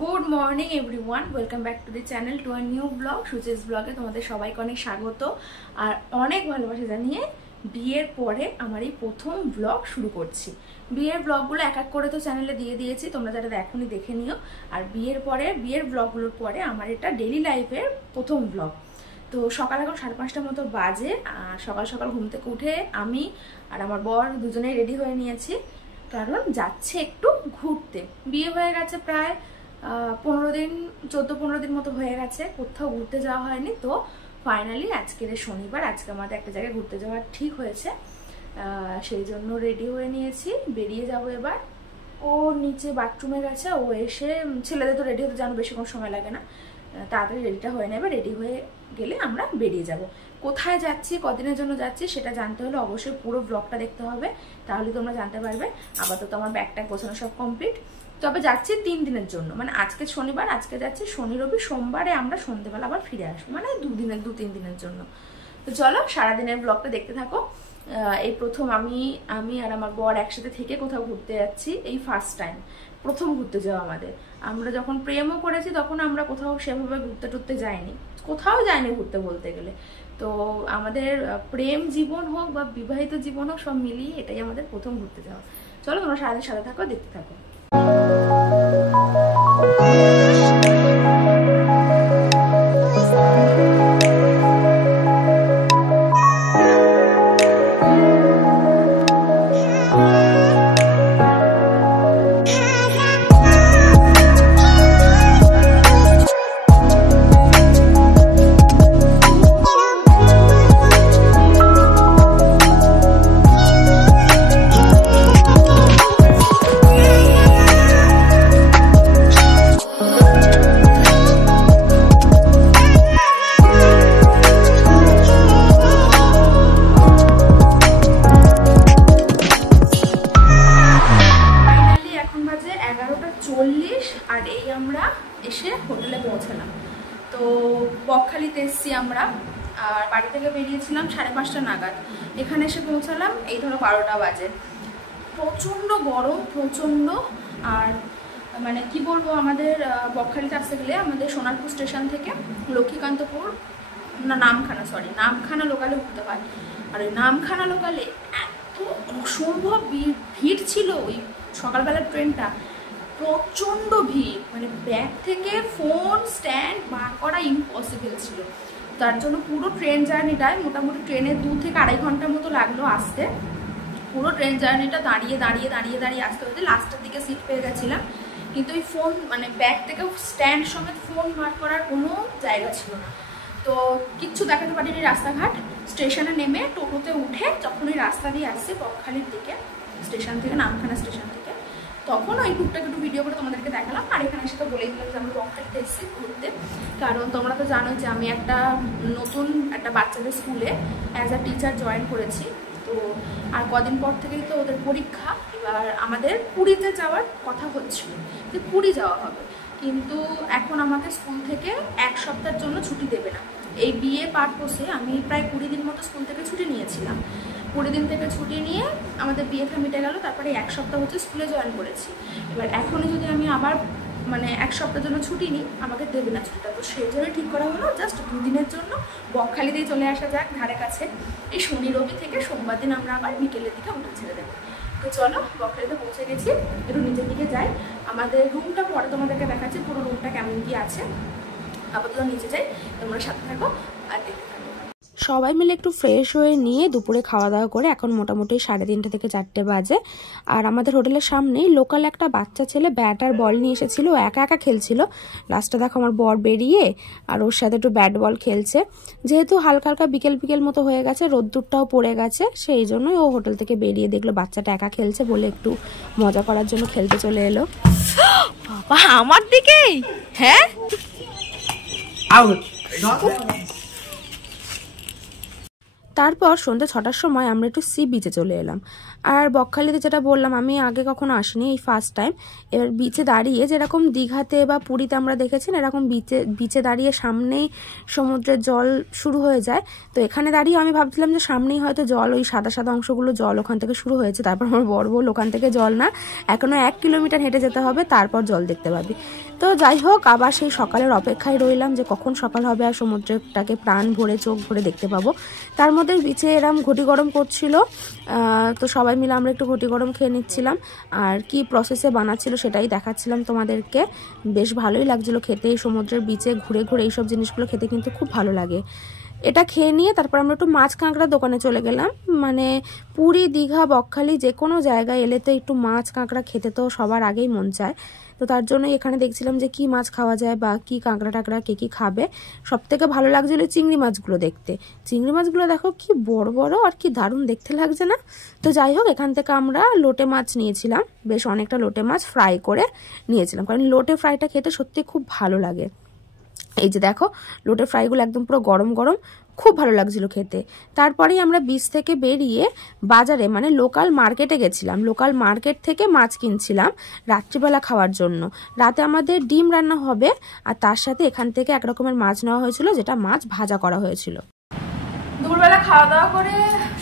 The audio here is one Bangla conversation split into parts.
Good morning everyone, welcome back to the channel to a new vlog সুচেস ব্লগে। তোমাদের সবাইকে অনেক স্বাগত আর অনেক ভালোবাসা জানিয়ে বিয়ের পরে আমার এই প্রথম ব্লগ শুরু করছি। বিয়ের ব্লগগুলো এক এক করে তো চ্যানেলে দিয়ে দিয়েছি, তোমরা যারা এখনই দেখে নিও। আর বিয়ের ব্লগগুলোর পরে আমার এটা ডেইলি লাইফের প্রথম ব্লগ। তো সকাল এখন 5:30 মতো বাজে। সকাল সকাল ঘুম থেকে উঠে আমি আর আমার বর দুজনেই রেডি হয়ে নিয়েছি, কারণ যাচ্ছে একটু ঘুরতে। বিয়ে হয়ে গেছে প্রায় 14-15 দিন মতো হয়ে গেছে, কোথাও ঘুরতে যাওয়া হয়নি। তো ফাইনালি আজকের শনিবার, আজকে আমাদের একটা জায়গায় ঘুরতে যাওয়া ঠিক হয়েছে, সেই জন্য রেডি হয়ে নিয়েছি, বেরিয়ে যাব এবার। ও নিচে বাথরুমে গেছে, ও এসে, ছেলেদের তো রেডি হতে জানো বেশিক্ষণ সময় লাগে না, তাড়াতাড়ি রেডিটা হয়ে নেবে। রেডি হয়ে গেলে আমরা বেরিয়ে যাব। কোথায় যাচ্ছি, কদিনের জন্য যাচ্ছি সেটা জানতে হলে অবশ্যই পুরো ব্লগটা দেখতে হবে, তাহলে তোমরা জানতে পারবে। আপাতত আমার ব্যাগটা গোছানো সব কমপ্লিট। তবে যাচ্ছি 3 দিনের জন্য, মানে আজকে শনিবার, আজকে যাচ্ছি শনি রবি, সোমবারে আমরা সন্ধ্যেবেলা আবার ফিরে আসবো, মানে 2-3 দিনের জন্য। তো চলো সারাদিনের ব্লগটা দেখতে থাকো। এই প্রথম আমি আর আমার বর একসাথে থেকে কোথাও ঘুরতে যাচ্ছি, এই ফার্স্ট টাইম, প্রথম ঘুরতে যাওয়া আমাদের। আমরা যখন প্রেমও করেছি তখন আমরা কোথাও সেভাবে ঘুরতে টুরতে যাইনি, কোথাও যাইনি ঘুরতে বলতে গেলে। তো আমাদের প্রেম জীবন হোক বা বিবাহিত জীবন হোক, সব মিলিয়ে এটাই আমাদের প্রথম ঘুরতে যাওয়া। চলো তোমরা সারাদিন সাথে থাকো, দেখতে থাকো। আর এই আমরা এসে হোটেলে পৌঁছালাম। তো বকখালিতে এসছি আমরা, আর বাড়ি থেকে বেরিয়েছিলাম 5:30 নাগাদ। এখানে এসে পৌঁছালাম এই ধরো 12টা বাজে। প্রচণ্ড গরম, প্রচণ্ড। আর মানে কি বলবো, আমাদের বকখালিতে আসতে গেলে আমাদের সোনারপুর স্টেশন থেকে লক্ষ্মীকান্তপুর নামখানা লোকালে উঠতে হয়। আর ওই নামখানা লোকালে এত অসম্ভব ভিড় ছিল ওই সকালবেলার ট্রেনটা, প্রচণ্ড ভিড়, মানে ব্যাগ থেকে ফোন স্ট্যান্ড বার করা ইম্পসিবল ছিল। তার জন্য পুরো ট্রেন জার্নিটায় মোটামুটি ট্রেনের 2 থেকে 2.5 ঘন্টার মতো লাগলো আসতে। পুরো ট্রেন জার্নিটা দাঁড়িয়ে দাঁড়িয়ে দাঁড়িয়ে দাঁড়িয়ে আসতে হয়েছে। লাস্টের দিকে সিট পেয়ে গেছিলাম, কিন্তু ওই ফোন মানে ব্যাগ থেকে স্ট্যান্ড সমেত ফোন বার করার কোনো জায়গা ছিল না। তো কিচ্ছু দেখাতে পারিনি রাস্তাঘাট। স্টেশনে নেমে টোটোতে উঠে যখন ওই রাস্তা দিয়ে আসছে বকখালির দিকে, স্টেশন থেকে, নামখানা স্টেশন থেকে, তখন ওই টুকটাক একটু ভিডিও করে তোমাদেরকে দেখালাম। আর এখানে এসে তো বলেই দিলাম যে আমরা বকখালিতে এসেছি ঘুরতে, কারণ তোমরা তো জানো যে আমি নতুন একটা বাচ্চাদের স্কুলে অ্যাজ আ টিচার জয়েন করেছি। তো আর কদিন পর থেকেই তো ওদের পরীক্ষা। এবার আমাদের পুরীতে যাওয়ার কথা হচ্ছিল, যে পুরী যাওয়া হবে, কিন্তু এখন আমাকে স্কুল থেকে 1 সপ্তাহের জন্য ছুটি দেবে না। এই বিয়ে পারপোসে আমি প্রায় 20 দিন মতো স্কুল থেকে ছুটি নিয়েছিলাম। 20 দিন থেকে ছুটি নিয়ে আমাদের বিয়েটা মিটে গেল, তারপরে 1 সপ্তাহ হচ্ছে স্কুলে জয়েন করেছি। এবার এখনই যদি আমি আবার মানে 1 সপ্তাহের জন্য ছুটি নিই, আমাকে দেবে না ছুটিটা। তো সেই জন্যই ঠিক করা হলো জাস্ট 2 দিনের জন্য বকখালিতেই চলে আসা যাক, ধারে কাছে। এই শনি রবি থেকে সোমবার দিন আমরা আবার বিকেলের দিকে হোটেল ছেড়ে দেবো। তো চলো বকখালিতে পৌঁছে গেছি, একটু নিচের দিকে যাই। আমাদের রুমটা পরে তোমাদেরকে দেখাচ্ছি, পুরো রুমটা কেমন কি আছে। আপাতত নিচে যাই, তোমরা সাথে থাকো আর দেখতে থাকো। সবাই মিলে একটু ফ্রেশ হয়ে নিয়ে দুপুরে খাওয়া দাওয়া করে এখন মোটামুটি 3:30 থেকে 4টে বাজে। আর আমাদের হোটেলের সামনেই লোকাল একটা বাচ্চা ছেলে ব্যাট আর বল নিয়ে এসেছিল, একা একা খেলছিল। লাস্টে দেখো আমার বর বেরিয়ে আর ওর সাথে একটু ব্যাট বল খেলছে। যেহেতু হালকা হালকা বিকেল মতো হয়ে গেছে, রোদ্দুরটাও পড়ে গেছে, সেই জন্যই ও হোটেল থেকে বেরিয়ে দেখলো বাচ্চাটা একা খেলছে বলে একটু মজা করার জন্য খেলতে চলে এলো। বাবা আমার দিকেই, হ্যাঁ তারপর সন্ধ্যে 6টার সময় আমরা একটু সি বিচে চলে এলাম। আর বকখালিতে যেটা বললাম, আমি আগে কখনো আসিনি, এই ফার্স্ট টাইম। এবার বিচে দাঁড়িয়ে যেরকম দীঘাতে বা পুরীতে আমরা দেখেছি এরকম বিচে দাঁড়িয়ে সামনেই সমুদ্রের জল শুরু হয়ে যায়। তো এখানে দাঁড়িয়ে আমি ভাবছিলাম যে সামনেই হয়তো জল, ওই সাদা সাদা অংশগুলো জল ওখান থেকে শুরু হয়েছে। তারপর আমার বড় বল ওখান থেকে জল না, এখনো 1 কিলোমিটার হেঁটে যেতে হবে, তারপর জল দেখতে পাবি। তো যাই হোক, আবার সেই সকালের অপেক্ষায় রইলাম যে কখন সকাল হবে আর সমুদ্রটাকে প্রাণ ভরে চোখ ভরে দেখতে পাবো। তার মধ্যে বিচে এরম ঘটি গরম করছিল, তো সবাই মিলে আমরা একটু ঘটি গরম খেয়ে নিচ্ছিলাম। আর কি প্রসেসে বানাচ্ছিল সেটাই দেখাচ্ছিলাম তোমাদেরকে। বেশ ভালোই লাগছিল খেতে, এই সমুদ্রের বিচে ঘুরে ঘুরে এইসব জিনিসগুলো খেতে কিন্তু খুব ভালো লাগে। এটা খেয়ে নিয়ে তারপর আমরা একটু মাছ কাঁকড়া দোকানে চলে গেলাম। মানে পুরী, দীঘা, বকখালি যে কোনো জায়গায় এলে তো একটু মাছ কাঁকড়া খেতে তো সবার আগেই মন চায়। তো তার জন্য এখানে দেখছিলাম যে কি মাছ খাওয়া যায় বা কি কাঁকড়া টাকড়া কে কি খাবে। সব থেকে ভালো লাগছিল চিংড়ি মাছগুলো দেখতে। চিংড়ি মাছগুলো দেখো কি বড় বড় আর কি দারুণ দেখতে লাগছে না? তো যাই হোক, এখান থেকে আমরা লোটে মাছ নিয়েছিলাম, বেশ অনেকটা লোটে মাছ ফ্রাই করে নিয়েছিলাম, কারণ লোটে ফ্রাইটা খেতে সত্যি খুব ভালো লাগে। এই যে দেখো লোটে ফ্রাইগুলো একদম পুরো গরম গরম, খুব ভালো লাগছিল খেতে। তারপরেই আমরা বিচ থেকে বেরিয়ে বাজারে মানে লোকাল মার্কেটে গেছিলাম। লোকাল মার্কেট থেকে মাছ কিনছিলাম রাত্রিবেলা খাওয়ার জন্য। রাতে আমাদের ডিম রান্না হবে, আর তার সাথে এখান থেকে এক রকমের মাছ নেওয়া হয়েছিল, যেটা মাছ ভাজা করা হয়েছিল। দুপুরবেলা খাওয়া দাওয়া করে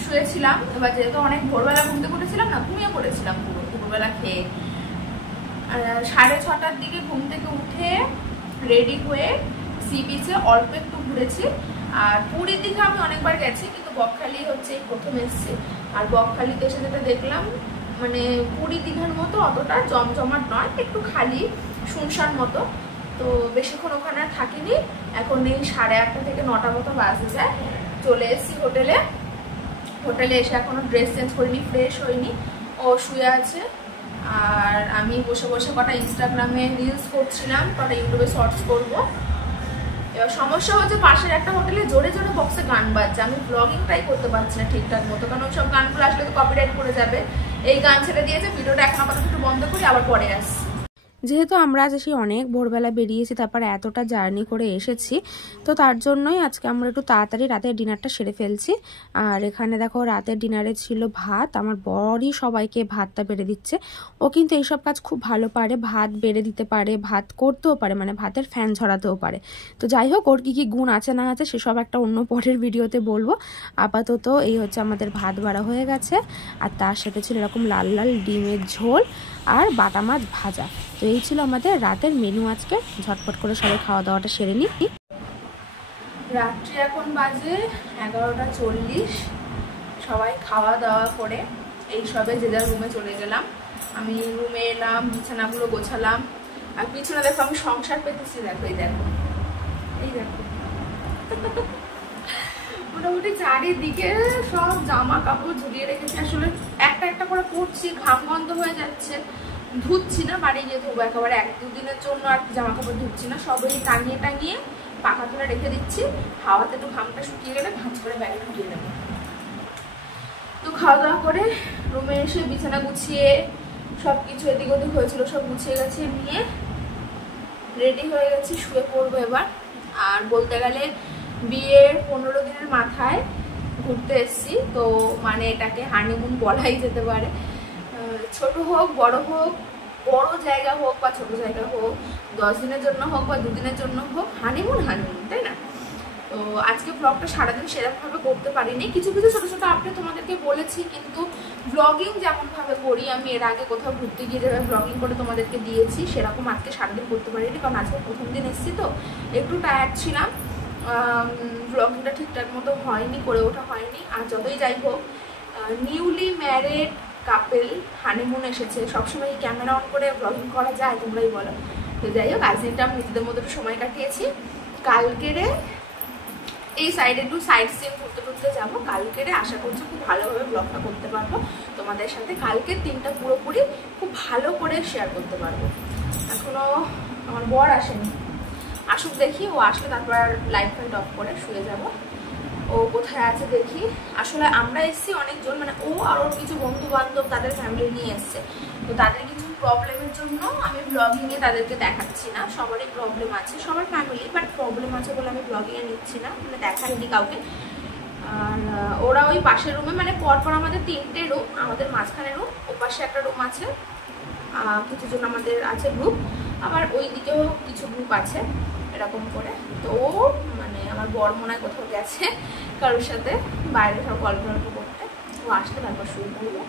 শুয়েছিলাম। এবার যেহেতু অনেক ভোরবেলা ঘুমতে পড়েছিলাম না, ঘুমিয়ে পড়েছিলাম পুরো দুপুরবেলা খেয়ে। 6:30টার দিকে ঘুম থেকে উঠে রেডি হয়ে সি বিচে অল্প একটু ঘুরেছি। আর পুরী দীঘা আমি অনেকবার গেছি, কিন্তু বকখালি হচ্ছে প্রথম এসেছি। আর বকখালিতে এসে যেটা দেখলাম, মানে পুরী দীঘার মতো অতটা জমজমাট নয়, একটু খালি শুনশান মতো। তো বেশিক্ষণ ওখানে থাকিনি, এখন এই 8:30 থেকে 9টা মতো বাজে যায়। চলে এসেছি হোটেলে। হোটেলে এসে এখনো ড্রেস চেঞ্জ করিনি, ফ্রেশ হইনি, ও শুয়ে আছে। আর আমি বসে বসে কটা ইনস্টাগ্রামে রিলস করছিলাম, কটা ইউটিউবে শর্টস করবো। এবার সমস্যা হচ্ছে পাশের একটা হোটেলে জোরে জোরে বক্সে গান বাজছে, আমি ব্লগিংটাই করতে পারছি না ঠিকঠাক মতো, কারণ সব গানগুলো আসলে তো কপিরাইট করে যাবে। এই গান ছেড়ে দিয়েছে, ভিডিওটা এখন আপাতত একটু বন্ধ করি, আবার পরে আসছি। যেহেতু আমরা আজ সেই অনেক ভোরবেলা বেরিয়েছি, তারপর এতটা জার্নি করে এসেছি, তো তার জন্যই আজকে আমরা একটু তাড়াতাড়ি রাতের ডিনারটা সেরে ফেলছি। আর এখানে দেখো রাতের ডিনারে ছিল ভাত। আমার বরই সবাইকে ভাতটা বেড়ে দিচ্ছে। ও কিন্তু এইসব কাজ খুব ভালো পারে, ভাত বেড়ে দিতে পারে, ভাত করতেও পারে, মানে ভাতের ফ্যান ঝরাতেও পারে। তো যাই হোক, ওর কি কি গুণ আছে না আছে সেসব একটা অন্য পরের ভিডিওতে বলবো। আপাতত এই হচ্ছে আমাদের ভাত বাড়া হয়ে গেছে, আর তার সাথে ছিল এরকম লাল লাল ডিমের ঝোল আর বাটা মাছ ভাজা। তো এই ছিল আমাদের রাতের মেনু আজকে। ঝটপট করে সবাই খাওয়া দাওয়াটা সেরে নিই। রাত্রি এখন বাজে 11:40। সবাই খাওয়া দাওয়া করে এই সবে যে যার রুমে চলে গেলাম। আমি রুমে এলাম, বিছানাগুলো গোছালাম। আর পিছনে দেখো আমি সংসার পেতেছি, দেখো এই দেখো, এই দেখো মোটামুটি চারিদিকে সব জামা কাপড় ঝুলিয়ে রেখেছি। আসলে একটা একটা করে পরছি, ঘাম বন্ধ হয়ে যাচ্ছে, ধুচ্ছি না, বাড়ি গিয়ে ধোবো একেবারে। 1-2 দিনের জন্য আর জামা কাপড় ধুচ্ছি না, সবই টাঙিয়ে টাঙিয়ে পাখা তুলে রেখে দিচ্ছি। হাওয়াতে একটু ঘামটা শুকিয়ে গেলে ভাঁজ করে ব্যাগে ঢুকিয়ে দেবো। তো খাওয়া দাওয়া করে রুমে এসে বিছানা গুছিয়ে সব কিছু এদিক ওদিক হয়েছিল সব গুছিয়ে গেছে নিয়ে রেডি হয়ে গেছি, শুয়ে পড়বো এবার। আর বলতে গেলে বিয়ের 15 দিনের মাথায় ঘুরতে এসেছি, তো মানে এটাকে হানিমুন বলাই যেতে পারে। ছোট হোক বড় হোক, বড় জায়গা হোক বা ছোট জায়গা হোক, 10 দিনের জন্য হোক বা 2 দিনের জন্য হোক, হানিমুন হানিমুন, তাই না? তো আজকে ব্লগটা সারাদিন সেরকমভাবে করতে পারিনি, কিছু কিছু ছোটো ছোটো আপডেট তোমাদেরকে বলেছি, কিন্তু ব্লগিং যেমনভাবে করি আমি এর আগে কোথাও ঘুরতে গিয়ে যেভাবে ব্লগিং করে তোমাদেরকে দিয়েছি সেরকম আজকে সারাদিন করতে পারিনি, কারণ আজকে প্রথম দিন এসেছি তো একটু টায়ার্ড ছিলাম। ব্লগিংটা ঠিকঠাক মতো হয়নি, করে ওঠা হয়নি। আর যতই যাই হোক, নিউলি ম্যারেড কাপেল হানিমুন এসেছে, সবসময় ক্যামেরা অন করে ব্লগিং করা যায়, তোমরাই বলো। তো যাই হোক, আজ দিনটা আমি নিজেদের মধ্যে একটু সময় কাটিয়েছি। কালকেরে এই সাইডে একটু সাইড সিন ঘুরতে ঘুরতে যাবো। কালকেরে আশা করছি খুব ভালোভাবে ব্লগটা করতে পারবো তোমাদের সাথে। কালকের দিনটা পুরোপুরি খুব ভালো করে শেয়ার করতে পারবো। এখনো আমার বর আসেনি, আসুক দেখি, ও আসলে তারপর লাইট ফাইট অফ করে শুয়ে যাব। ও কোথায় আছে দেখি। আসলে আমরা এসেছি অনেকজন, মানে ও আর ওর কিছু বন্ধু বান্ধব তাদের ফ্যামিলি নিয়ে এসছে, তো তাদের কিছু প্রবলেমের জন্য আমি ব্লগিংয়ে তাদেরকে দেখাচ্ছি না। সবারই প্রবলেম আছে, সবার ফ্যামিলি, বাট প্রবলেম আছে বলে আমি ব্লগিংয়ে নিচ্ছি না, মানে দেখাইনি কাউকে। আর ওরা ওই পাশের রুমে, মানে পরপর আমাদের 3টে রুম, আমাদের মাঝখানে রুম, ও পাশে একটা রুম আছে, কিছুজন আমাদের আছে গ্রুপ, আবার ওই দিকেও কিছু গ্রুপ আছে, এরকম করে। তো ও মানে আমার বর মনে হয় কোথাও গেছে কারোর সাথে বাইরে সব গল্প করতে, ও আসলে তারপর শুরু করবো।